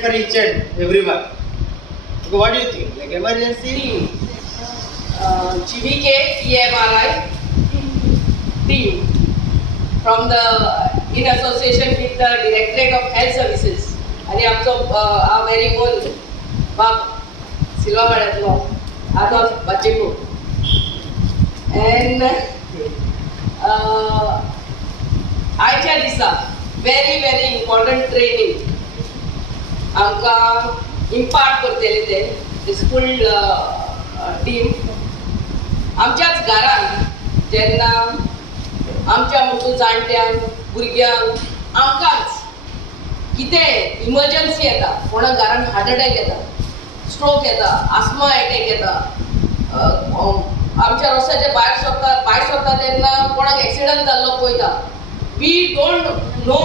meant for each and everyone. Okay, what do you think? Like emergency? GVK EMRI team from the in association with the Directorate of Health Services आणि आमचो very own बाप सिल्वावाड्यातलो आदोस बाचेको and आयच्या दिसा very important training आमकां impart करतले ते school team आमच्याच घरान जेन्ना आमच्या म्हणटू जाणट्यांक भुरग्यांक आमकांच कितें इमर्जन्सी येता कोणा घरान हार्ट अटॅक येता स्ट्रोक येता आस्मा अटॅक येता आमच्या रस्त्याचे भायर सरता तेन्ना कोणाक एक्सिडंट जाल्लो पळयता वी डोंट नो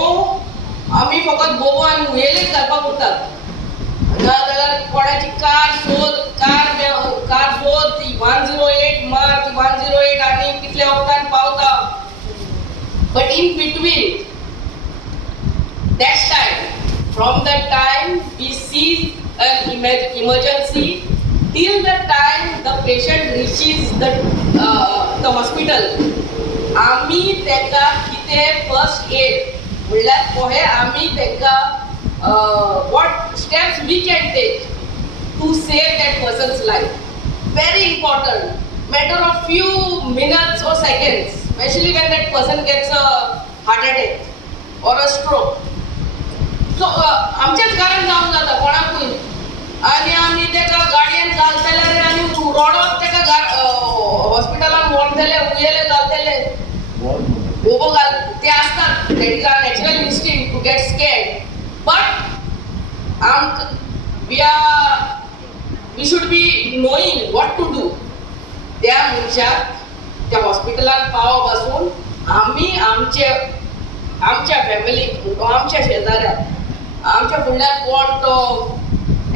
आमी फकत बोबो आनी हुयेलेक घालपाक उरतात नाजाल्यार कोणाची कार सोद ती 108 मार ती 108 आनी कितल्या वक्तान पावता but in between that time from the time we see an emergency till the time the patient reaches the hospital आमी तेका कितें फर्स्ट एड म्हणल्यार कोहे आमी तेका what steps we can take to save that person's life. Very important. Matter of few minutes or seconds, especially when that person gets a heart attack or a stroke. So, आमच्याच घरान जावन जाता कोणाकूय आनी आमी तेका गाडयेन घालतले आनी रोडोप तेका हॉस्पिटलान व्हरतले उयेले घालतले बोबो घाल ते आसतात that is our natural instinct to get scared. But we should be knowing what to do. त्या मनशाक त्या हॉस्पिटलान पाव बसून आमी आमच्या फॅमिलीक आमच्या शेजाऱ्याक आमच्या फुडल्यान कोण तो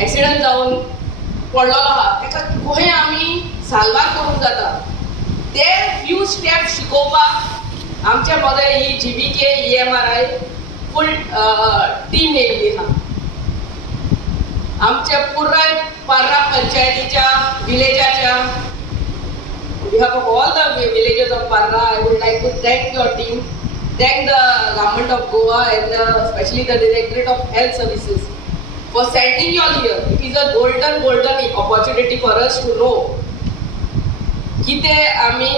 एक्सिडंट जावन पडलेलो आहा तेका खंय आमी साल्वार करूंक जाता ते फ्यू स्टेप्स शिकोवपाक आमच्या मदें ही GVK EMRI फुल टीम येयल्ली आहा आमच्या पुराय पार्रा पंचायतीच्या विलेजाच्या on behalf of all the villages of Parra, I would like to thank your team, thank the government of Goa and especially the Directorate of Health Services for sending you all here. It is a golden opportunity for us to know किते आमी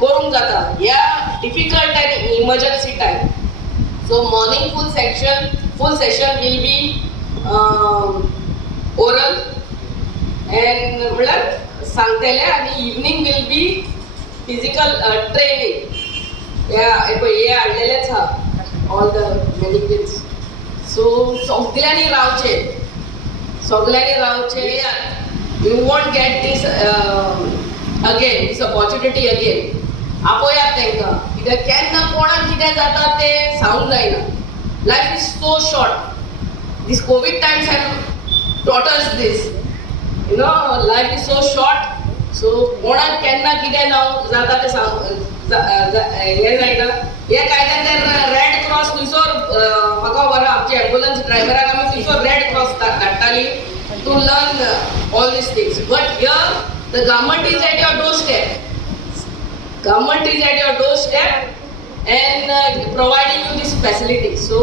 करूंक जाता ह्या difficult and emergency time. So morning full session will be oral and म्हळ्यार सांगतले आनी evening will be physical training हे हाडलेलेच आहा ऑल द मेडिकल्स सो सगळ्यांनी रावचे you want get these again these opportunity again आपोयात तांकां कित्याक केन्ना कोणाक कितें जाता तें सांगूंक जायना life is so short these Covid times have taught us these you know life is so short so कोणाक केन्ना कितें जाता तें हे जायना हे कायद्यान ते रेड क्रॉस थंयसर म्हाका बरो आमचे एम्बुलन्स ड्रायव्हराक आमी थंयसर रेड क्रॉस धाडटाली to learn all these things but here the government is at your door step and providing you these facility so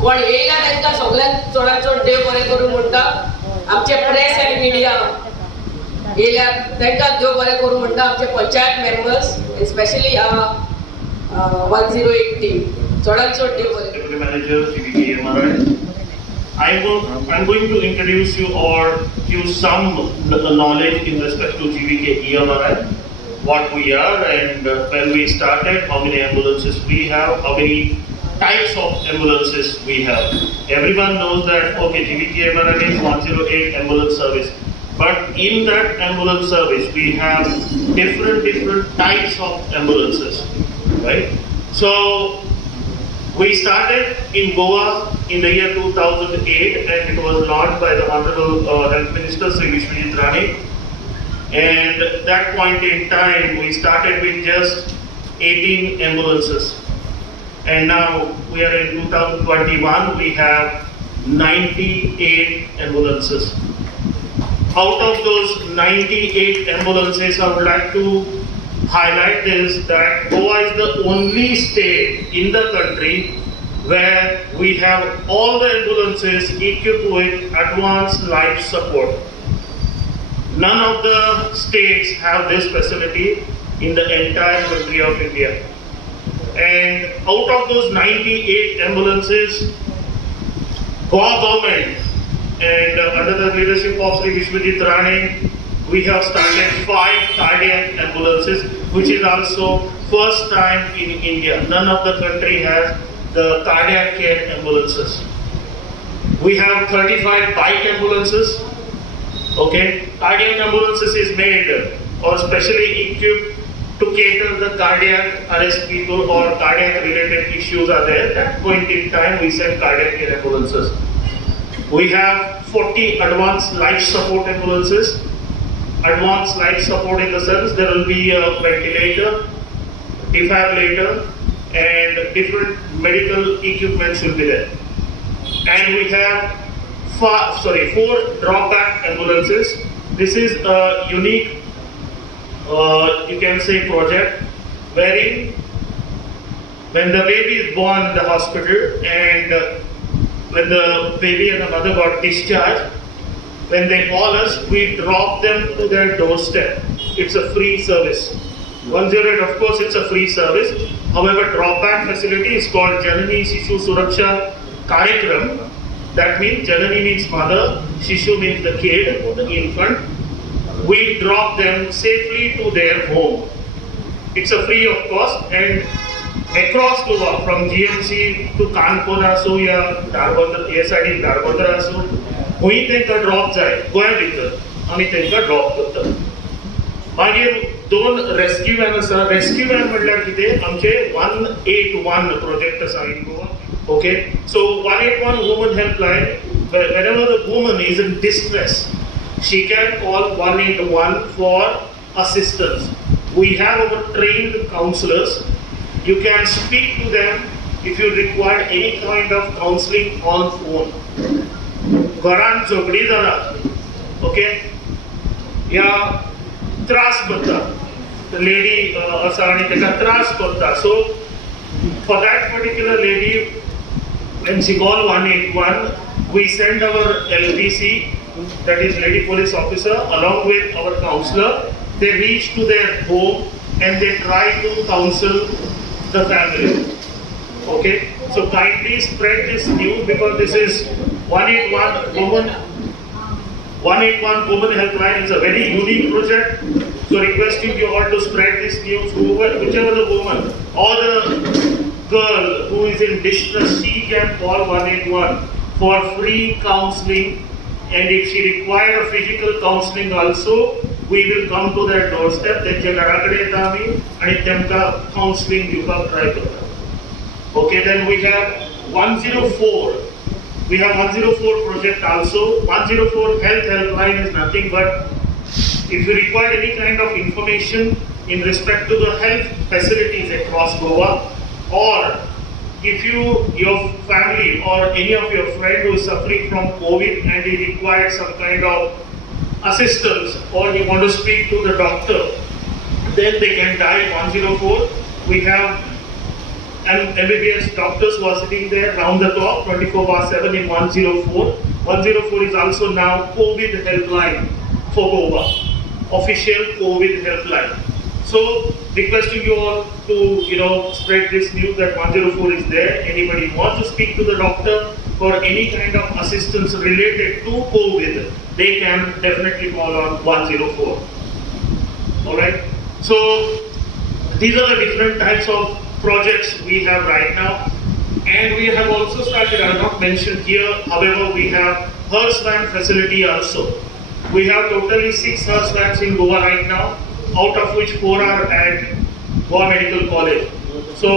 कोण येयला तांकां सगळ्यांक चडांत चड देव बरें करूं म्हणटा आमचे प्रेस एंड मिडिया येयल्या तांकां देव बरें करूं म्हणटा आमचे पंचायत मेंबर्स स्पेशली 108 टीम चडांत चड देव बरें Deputy Manager GVK EMRI. I'm going to introduce you or give some knowledge in respect to GVK EMRI, what we are and when we started, how many ambulances we have, how many types of ambulances we have. Everyone knows that GVK EMRI is 108 ambulance service, but in that ambulance service we have different types of ambulances, right? So we started in Goa in the year 2008 and it was launched by the Honorable Health Minister Sri Vishwajit Rane, and at that point in time we started with just 18 ambulances. And now we are in 2021, we have 98 ambulances. Out of those 98 ambulances, I would like to highlight this, that Goa is the only state in the country where we have all the ambulances equipped with advanced life support. None of the states have this facility in the entire country of India. And out of those 98 ambulances, Goa government and under the leadership of Sri Vishwajit Rane, we have started 5 cardiac ambulances, which is also first time in India. None of the country has the cardiac care ambulances. We have 35 bike ambulances. Okay, cardiac ambulances is made or specially equipped to cater the cardiac arrest people or cardiac related issues are there. At that point in time, we send cardiac care ambulances. We have 40 advanced life support ambulances. Advanced life support in the sense there will be a ventilator, defibrillator, and different medical equipments will be there. And we have 4 drop-back ambulances. This is a unique, you can say, project wherein when the baby is born in the hospital and when the baby and the mother got discharged, when they call us, we drop them to their doorstep. It's a free service. 108, of course, it's a free service. However, drop-back facility is called Janani Shishu Suraksha Karyakram. That means Janani means mother, Shishu means the kid, the infant. We drop them safely to their home. It's a free of cost, and across Goa from GMC to Kanpur asो या दारबंदर या साइडीन दारबंदर asो खंय तेंका drop जाय गोंया भितर आमी तेंका ड्रॉप करता. मागीर 2 रेस्क्यू वॅन आसा. रेस्क्यू वॅन म्हटल्यार कितें आमचे 181 प्रोजेक्ट आसा इन Goa. Okay, so 181 woman helpline, whenever the woman is in distress, she can call 181 for assistance. We have our trained counselors. You can speak to them if you require any kind of counseling on phone. घरान झगडी जाला, okay, या त्रास करता, lady आसा आनी तेका त्रास करता. So for that particular lady, when she call 181, we send our LPC, that is Lady Police Officer, along with our counselor. They reach to their home and they try to counsel the family. Okay, so kindly spread this news because this is 181 woman helpline. Is a very unique project. So requesting you all to spread this news. Whichever the woman or the girl who is in distress, she can call 181 for free counseling. And if she requires physical counseling also, we will come to their doorstep. त्यांच्या घराकडे येता आमी आणि तेमका counseling दिवपाक try करता. Okay, then we have 104. We have 104 project also. 104 health helpline is nothing but if you require any kind of information in respect to the health facilities across Goa, or if your family or any of your friend who is suffering from COVID and he requires some kind of assistance or you want to speak to the doctor, then they can dial 104. We have MBBS doctors who are sitting there round the clock 24/7 in 104. 104 is also now COVID helpline for Goa, official COVID helpline. So requesting you all to spread this news that 104 is there. Anybody wants to speak to the doctor for any kind of assistance related to COVID, they can definitely call on 104. All right. So these are the different types of projects we have right now, and we have also started. I have not mentioned here. However, we have hearse van facility also. We have totally 6 hearse vans in Goa right now, out of which 4 are at Goa Medical College. So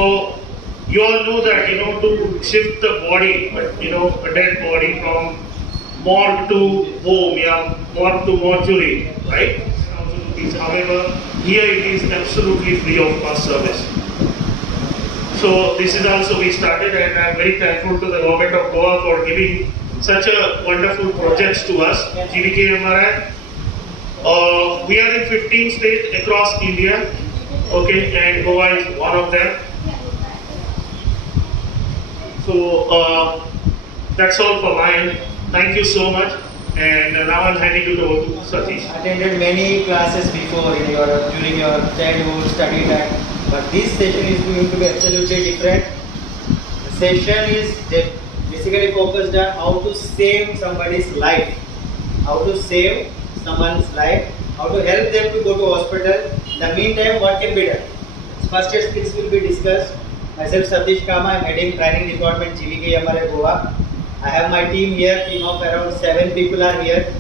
you all know that to shift the body, a dead body from morgue to home, morgue to mortuary, right? However, here it is absolutely free of cost service. So this is also we started, and I am very thankful to the government of Goa for giving such a wonderful projects to us, GVK MRI. We are in 15 states across India, okay, and Goa is one of them. So that's all for mine. Thank you so much. And now I'm handing it over to Satish. Attended many classes before during your childhood study time, but this session is going to be absolutely different. The session is basically focused on how to save somebody's life, how to save someone's life, how to help them to go to hospital. In the meantime, what can be done? First aid skills will be discussed. Myself, Satish Kama, I am heading training department GVK MRI Goa. I have my team here, team of around 7 people are here.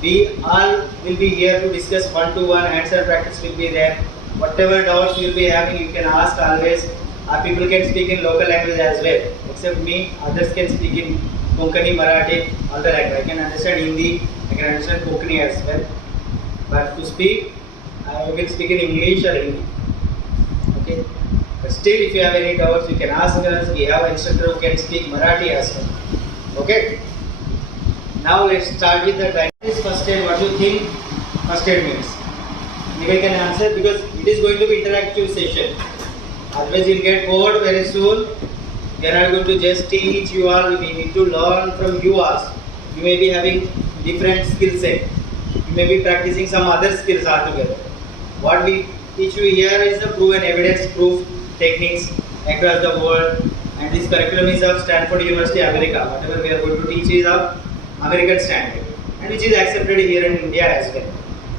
We all will be here to discuss one-to-one, answer practice will be there. Whatever doubts you will be having, you can ask always. Our people can speak in local language as well. Except me, others can speak in Konkani, Marathi, all the language. I can understand Hindi, I can understand Konkani as well. But to speak, I will speak in English or Hindi. Okay. But still, if you have any doubts, you can ask us. We have an instructor who can speak Marathi as well. Okay. Now let's start with the diagnosis. First aid. What do you think first aid means? Anybody can answer because it is going to be interactive session. Otherwise, you'll get bored very soon. We are not going to just teach you all. We need to learn from you also. You may be having different skill set. You may be practicing some other skills altogether. What we teach you here is the proven evidence proof techniques across the world, and this curriculum is of Stanford University, America. Whatever we are going to teach is of American standard, and which is accepted here in India as well.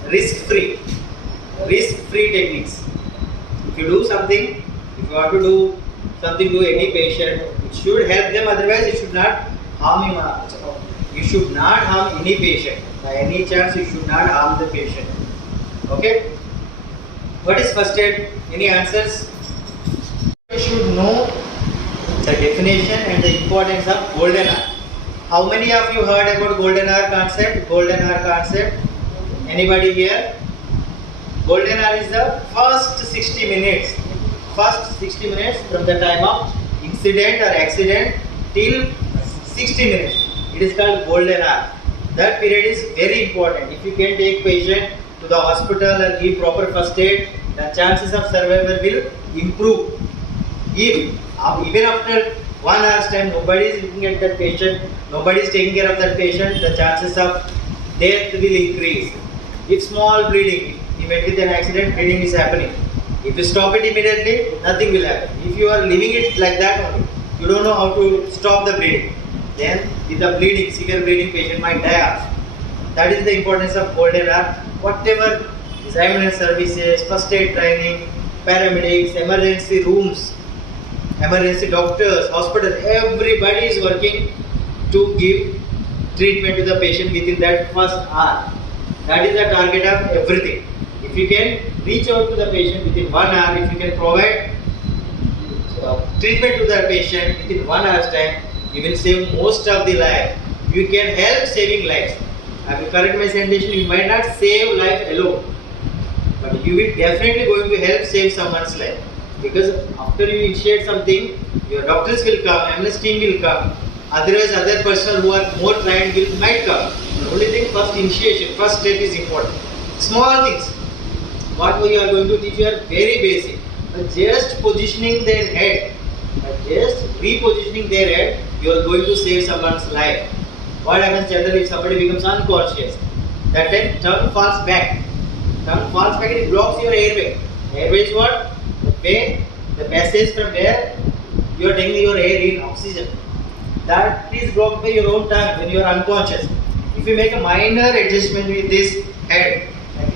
Risk-free techniques. If you do something, if you want to do something to any patient, it should help them. Otherwise, it should not harm him. You should not harm any patient. By any chance, you should not harm the patient. Okay. What is first aid? Any answers? You should know the definition and the importance of golden hour. How many of you heard about golden hour concept? Golden hour concept. Anybody here? Golden hour is the first 60 minutes. First 60 minutes from the time of incident or accident till 60 minutes. It is called golden hour. That period is very important. If you can take patient to the hospital and give proper first aid, the chances of survival will improve. If even after 1 hour's time nobody is looking at that patient, nobody is taking care of that patient, the chances of death will increase. If small bleeding, you met with an accident, bleeding is happening. If you stop it immediately, nothing will happen. If you are leaving it like that only, you don't know how to stop the bleeding, then with the bleeding, severe bleeding, patient might die also. That is the importance of golden hour. Whatever is ambulance services, first aid training, paramedics, emergency rooms, emergency doctors, hospitals, everybody is working to give treatment to the patient within that first hour. That is the target of everything. If you can reach out to the patient within 1 hour, if you can provide treatment to the patient within 1 hour's time, you will save most of the life. You can help saving lives. I will correct my sentence, you might not save life alone, but you will definitely going to help save someone's life. Because after you initiate something, your doctors will come, ambulance team will come, otherwise other personnel who are more trained might come. The only thing, first initiation, first step is important. Small things, what we are going to teach you are very basic, but just positioning their head, just repositioning their head, you are going to save someone's life. What happens generally if somebody becomes unconscious? That time tongue falls back. Tongue falls back and it blocks your airway. Airway is what? The passage from where you are taking your air in, oxygen. That is blocked by your own tongue when you are unconscious. If you make a minor adjustment with this head, like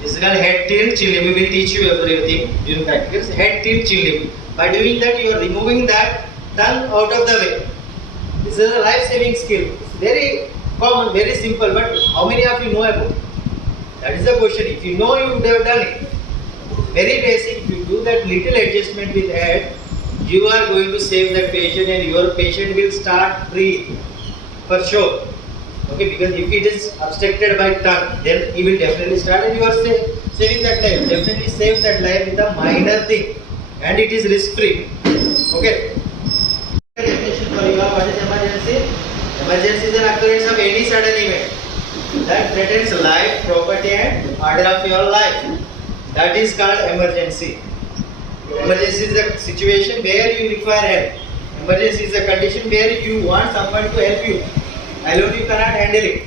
this is called head tilt chin lift. We will teach you everything during that. This head tilt chin lift. By doing that, you are removing that tongue out of the way. This is a life-saving skill. It's very common, very simple, but how many of you know about it? That is the question. If you know, you would have done it. Very basic. If you do that little adjustment with head, you are going to save that patient and your patient will start breathe for sure. Okay, because if it is obstructed by tongue, then he will definitely start and you are saving that life. Definitely save that life with a minor thing, and it is risk-free. Okay. Definition for you, what is Emergency is an occurrence of any sudden event that threatens life, property and order of your life. That is called emergency. Emergency is a situation where you require help. Emergency is a condition where you want someone to help you. Alone you cannot handle it.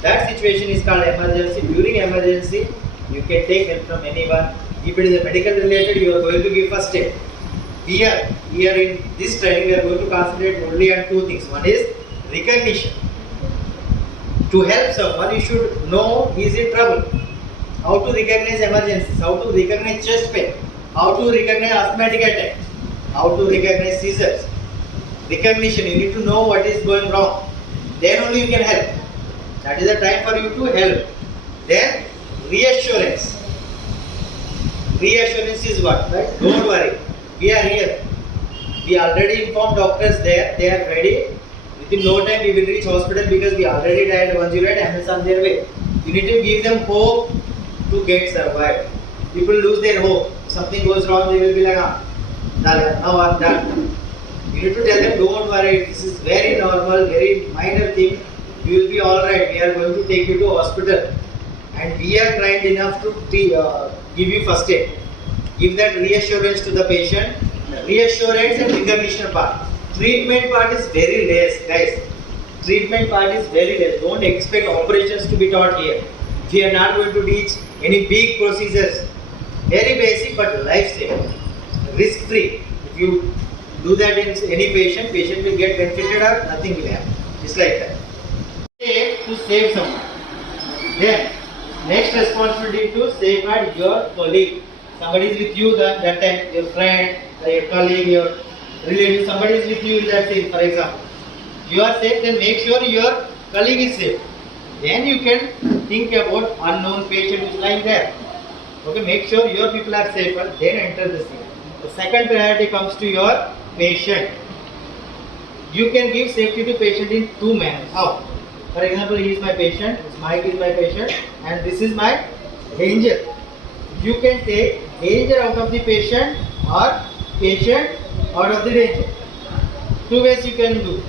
That situation is called emergency. During emergency, you can take help from anyone. If it is a medical related, you are going to give first aid. Here in this training, we are going to concentrate only on two things. One is recognition. To help someone, you should know he is in trouble. How to recognize emergencies, how to recognize chest pain, how to recognize asthmatic attack, how to recognize seizures. Recognition, you need to know what is going wrong. Then only you can help. That is the time for you to help. Then reassurance. Reassurance is what? Right? Don't worry. We are here. We already informed doctors there. They are ready. Within no time we will reach hospital because we already dialed 108 ambulance on their way. You need to give them hope to get survived. People lose their hope. Something goes wrong, they will be like, now I'm done. You need to tell them, don't worry, this is very normal, very minor thing. You will be alright. We are going to take you to hospital. And we are trained enough to give you first aid. Give that reassurance to the patient. Reassurance and recognition part. Treatment part is very less, guys. Treatment part is very less. Don't expect operations to be taught here. We are not going to teach any big procedures. Very basic but life saving. Risk free. If you do that in any patient will get benefited or nothing will happen. It's like that. To save someone. Then next responsibility to safeguard your colleague. Somebody is with you that time, your friend, your colleague, your relative, somebody is with you in that scene, for example. You are safe, then make sure your colleague is safe. Then you can think about unknown patient who is lying there. Okay, make sure your people are safer, then enter the scene. The second priority comes to your patient. You can give safety to patient in two manners. How? For example, he is my patient, Mike is my patient, and this is my danger. You can take danger out of the patient or patient out of the danger. Two ways you can do.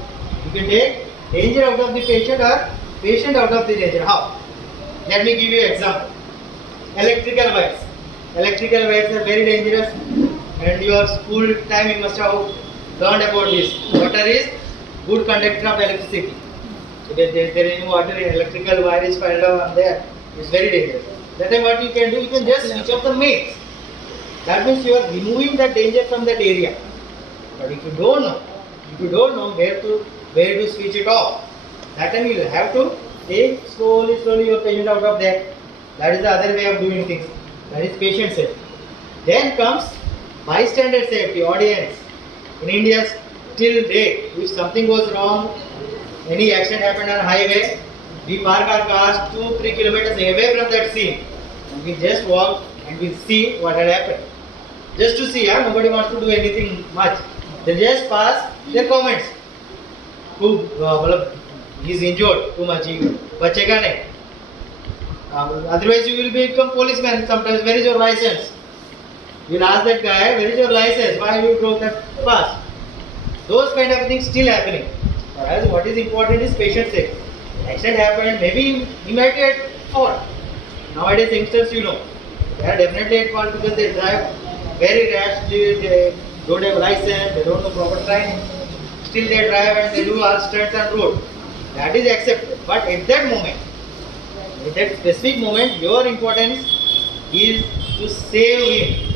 You can take danger out of the patient or patient out of the danger. How? Let me give you an example. Electrical wires. Electrical wires are very dangerous, and your school time you must have learned about this. Water is good conductor of electricity. If there is no water in electrical wire is fell down there, it's very dangerous. That time what you can do, you can just switch off the mains. That means you are removing the danger from that area. But if you don't know where to switch it off, that time you will have to take slowly your patient out of there. That is the other way of doing things. That is patient safety. Then comes bystander safety, audience. In India, till date, if something goes wrong, any accident happened on highway, we park our cars 2-3 kilometers away from that scene. And we just walk and we see what had happened. Just to see, nobody wants to do anything much. They just pass their comments. He is injured too much. Bachega nahi. Otherwise you will become policeman sometimes. Where is your license? You will ask that guy, where is your license? Why you drove that fast? Those kind of things still happening. Whereas what is important is patient safety. Accident happened, maybe he might get fault. Nowadays youngsters, they are definitely at fault because they drive very rashly, they don't have license, they don't know proper training. Still they drive and they do all stunts on road. That is accepted. But at that moment, at that specific moment, your importance is to save him.